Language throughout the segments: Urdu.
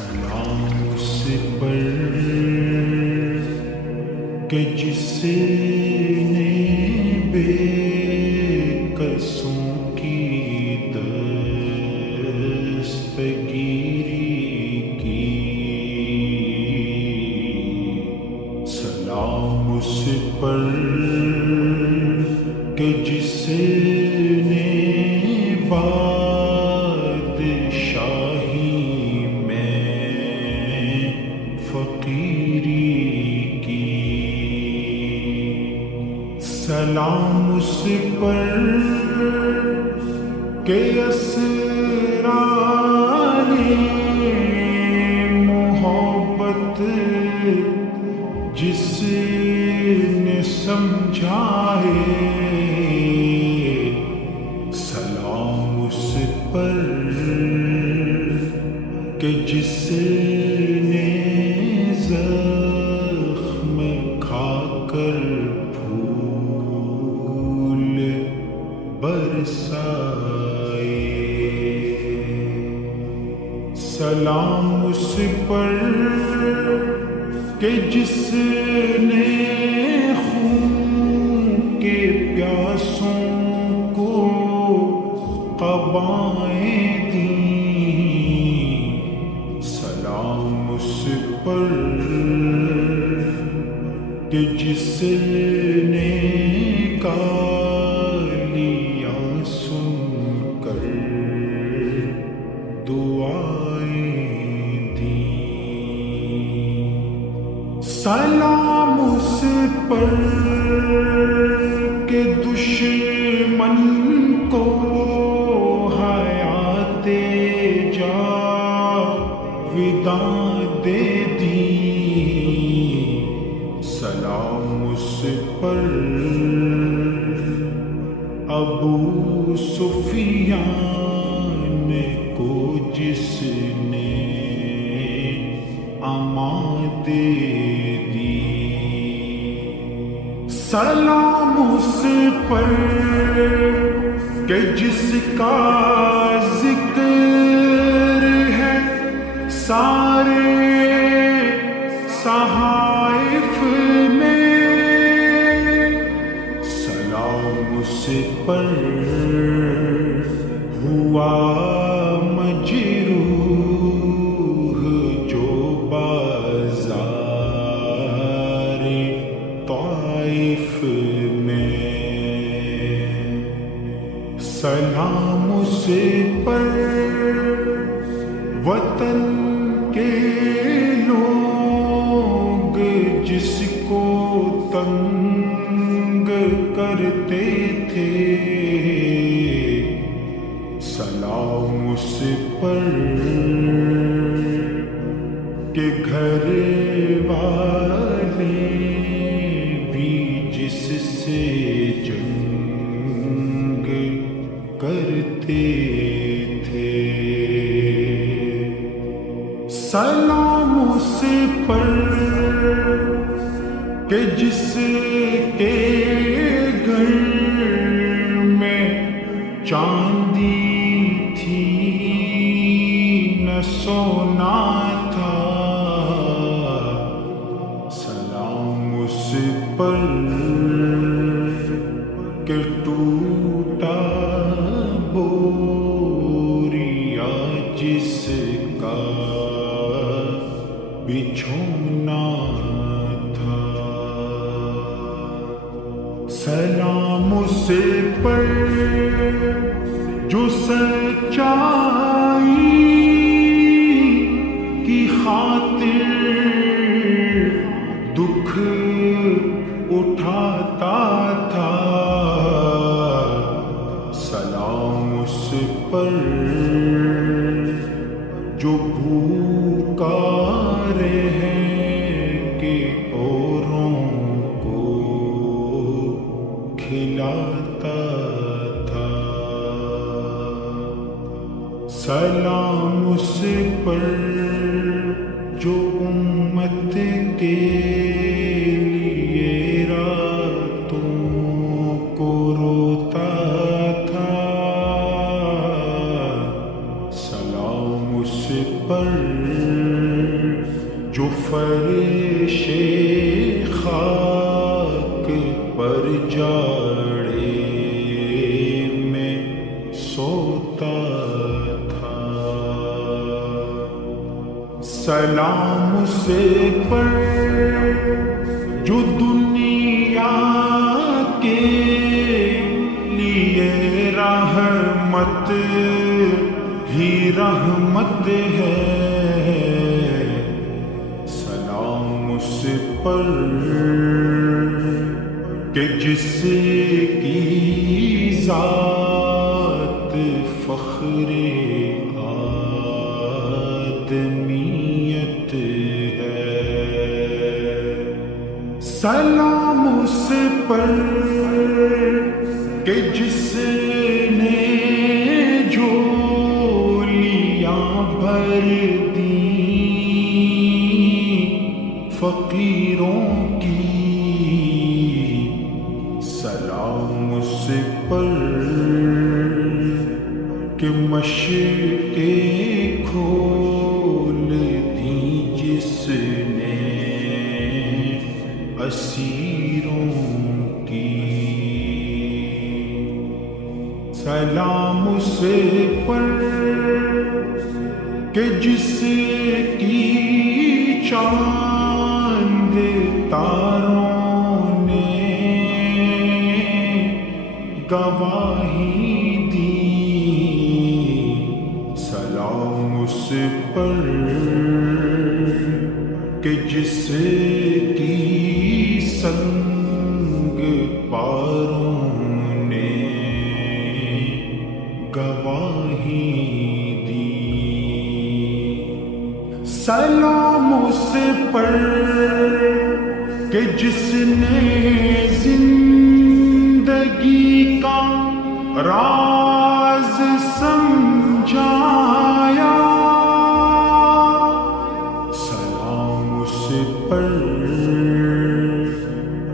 سلام اس پر کہ جس نے بے کسوں کی دستگیری کی. سلام اس پر کہ جس نے سلام اس پر کہ اسرار محبت جس نے سمجھائے. سلام اس پر کہ جس نے زخم کھا کر برسائے. سلام اس پر کہ جس نے خون کے پیاسوں کو قبائیں دیں. سلام اس پر کہ جس نے سلام اس پر کہ دشمن کو حیات جاوداں دے دی. سلام اس پر ابو سفیان کو جس نے امان دے دی. سلام اس پر کہ جس کا ذکر ہے سارے صحائف میں. سلام اس پر ہوا مجروح جو بازار طائف میں. سلام اس پر وطن کے لوگ جس کو تنگ کرتے تھے. سلام اس پر کہ گھر والے بھی جس سے جنگ کرتے تھے. سلام اس پر کہ جس کے گھر میں چاندی تھی نہ سونا تھا. سلام اس پر کہ ٹوٹا بوریا جس کا بچھونا تھا. سلام اس پر جو سچائی کی خاطر دکھ اٹھاتا تھا. سلام اس پر جو بھوکا رہے کہ اوروں کو کھلاتا تھا. سلام اس پر جو امت کے لیے راتوں کو روتا تھا. سلام اس پر سلام اسے پر جو دنیا کے لیے رحمت ہی رحمت ہے. سلام اس پر کہ جس کی ذات فخر آدمیت ہے. سلام اس پر کہ جس نے جھولیاں بھر دیں فقیروں کی. سلام اس پر کہ مشقیں کھول دیں جس نے اسیروں کی. سلام اس پر کہ جس کی چاند تاروں نے گواہی دی. سلام اس پر کہ جس کی سنگ پاروں نے گواہی دی. سلام اس پر کہ جس نے زندگی کا راز سمجھایا. سلام اس پر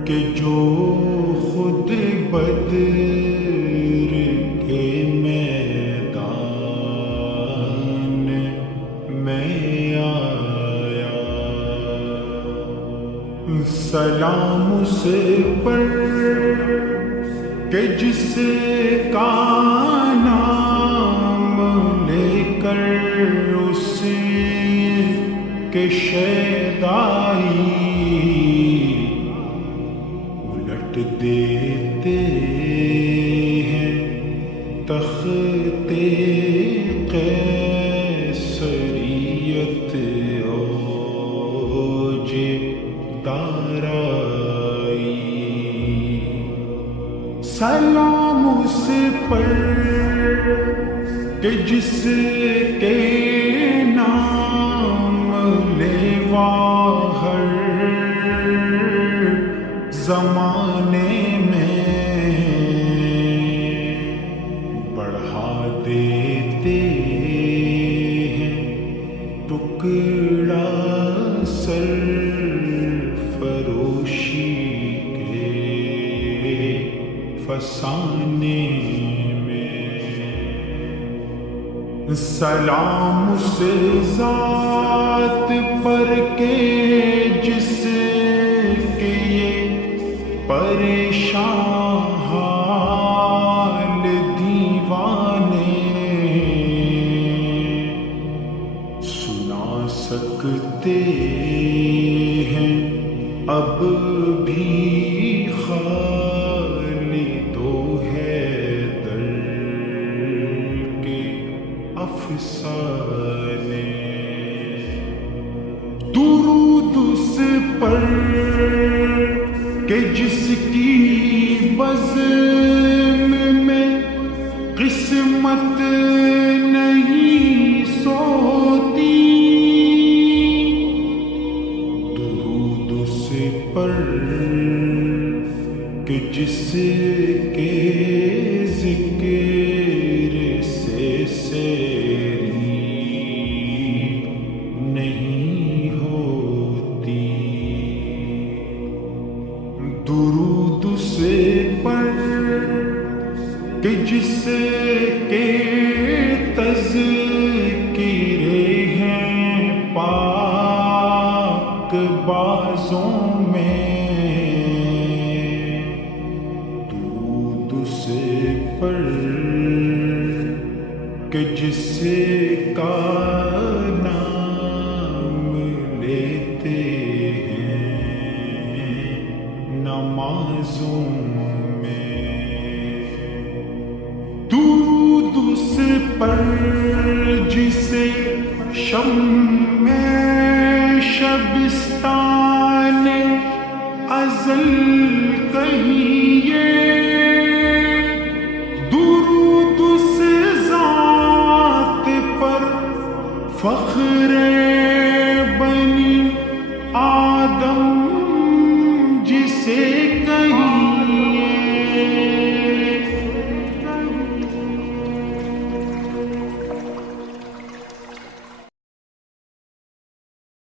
کہ جو خود بدر کے میدان میں آیا. سلام اس پر کہ جس کا نام لے کر اس کے شیدائی الٹ دیتے ہیں تخت قیصریت اوج دارائی. سلام اس پر کہ جس کے نام لیوا ہر زمانے میں بڑھا دیتے ہیں ٹکڑا سرفروشی کے فسانے میں. سلام اس ذات پر کہ جس کے یہ پریشان حال دیوانے سنا سکتے ہیں اب بھی خالد و حیدر کے افسانے. درود اس پر کہ جس کی بزم میں قسمت نہیں سوتی. درود اس پر کہ جس کے ذکر سے سیری نہیں ہوتی. درود اس پر کہ جس کے تذکرے ہیں پاک بازوں میں. درود اس پر کہ جس کا نام پر جسے شمع شبستان ازل کہیں